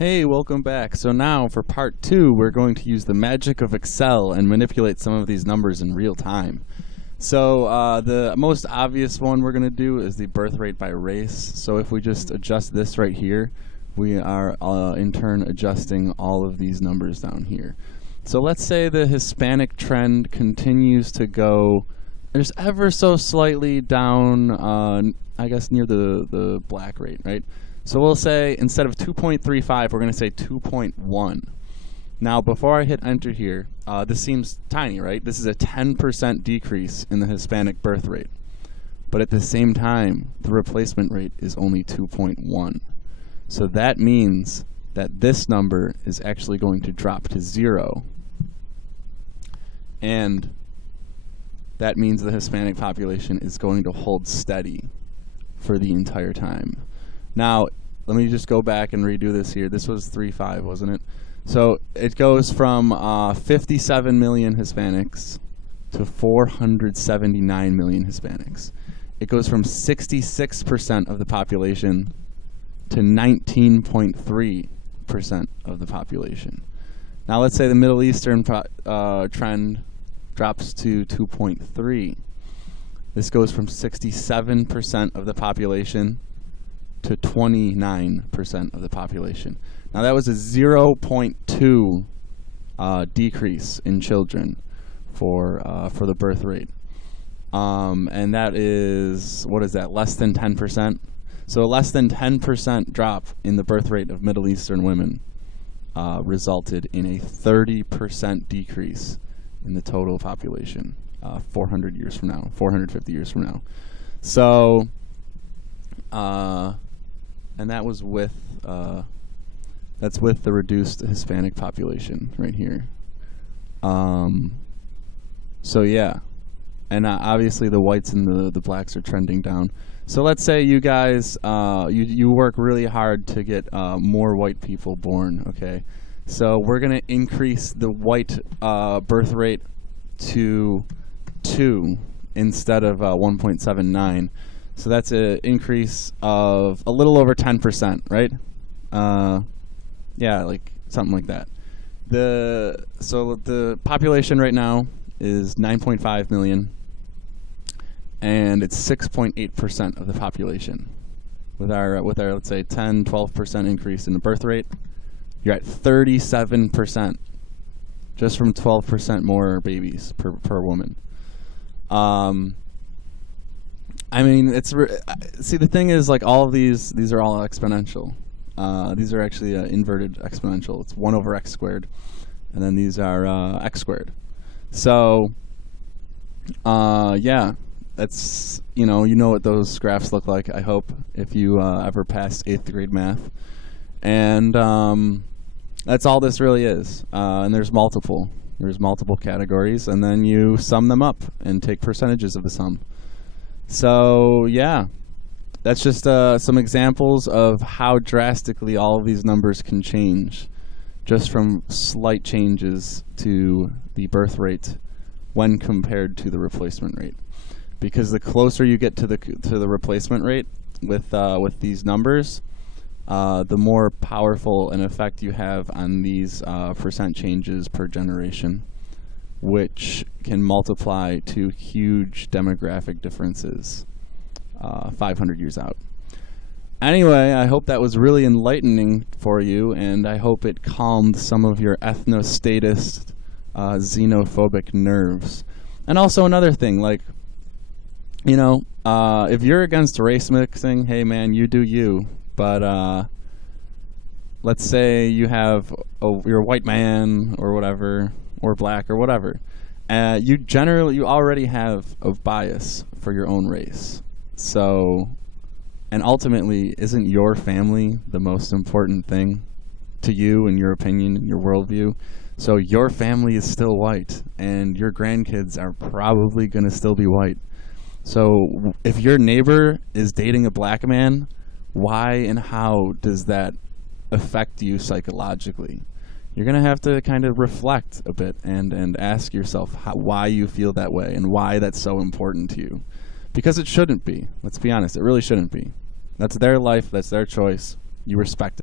Hey, welcome back. So now for part 2, we're going to use the magic of Excel and manipulate some of these numbers in real time. So the most obvious one we're going to do is the birth rate by race. So if we just adjust this right here, we are in turn adjusting all of these numbers down here. So let's say the Hispanic trend continues to go just ever so slightly down, I guess near the black rate, right? So we'll say instead of 2.35, we're going to say 2.1. Now, before I hit enter here, this seems tiny, right? This is a 10% decrease in the Hispanic birth rate. But at the same time, the replacement rate is only 2.1. So that means that this number is actually going to drop to 0. And that means the Hispanic population is going to hold steady for the entire time. Now, let me just go back and redo this here. This was 3.5, wasn't it? So it goes from 57 million Hispanics to 479 million Hispanics. It goes from 66% of the population to 19.3% of the population. Now let's say the Middle Eastern trend drops to 2.3. This goes from 67% of the population to 29% of the population. Now that was a 0.2 decrease in children for the birth rate, and that is, what is that? Less than 10%. So a less than 10% drop in the birth rate of Middle Eastern women resulted in a 30% decrease in the total population 400 years from now, 450 years from now. So. And that was with that's with the reduced Hispanic population right here. So yeah, and obviously the whites and the blacks are trending down. So let's say you guys you work really hard to get more white people born. Okay, so we're gonna increase the white birth rate to 2 instead of 1.79. So that's an increase of a little over 10%, right? Yeah, like something like that. So the population right now is 9.5 million, and it's 6.8% of the population. With our let's say 10-12% increase in the birth rate, you're at 37%, just from 12% more babies per woman. I mean, see, the thing is, like, all of these are all exponential. These are actually inverted exponential. It's 1 over x squared, and then these are x squared. So, yeah, that's, you know what those graphs look like, I hope, if you ever passed 8th grade math. And that's all this really is. And there's multiple categories, and then you sum them up and take percentages of the sum. So yeah, that's just some examples of how drastically all of these numbers can change just from slight changes to the birth rate when compared to the replacement rate. Because the closer you get to the replacement rate with these numbers, the more powerful an effect you have on these percent changes per generation, which can multiply to huge demographic differences 500 years out. Anyway, I hope that was really enlightening for you, and I hope it calmed some of your ethnostatist, xenophobic nerves. And also another thing, like, if you're against race mixing, hey man, you do you. But let's say you're a white man or whatever, or black or whatever, you already have a bias for your own race. So, and ultimately, isn't your family the most important thing to you, in your opinion, in your worldview? So your family is still white, and your grandkids are probably going to still be white. So if your neighbor is dating a black man, why and how does that affect you psychologically? You're going to have to kind of reflect a bit and ask yourself why you feel that way and why that's so important to you. Because it shouldn't be. Let's be honest, it really shouldn't be. That's their life, that's their choice. You respect it.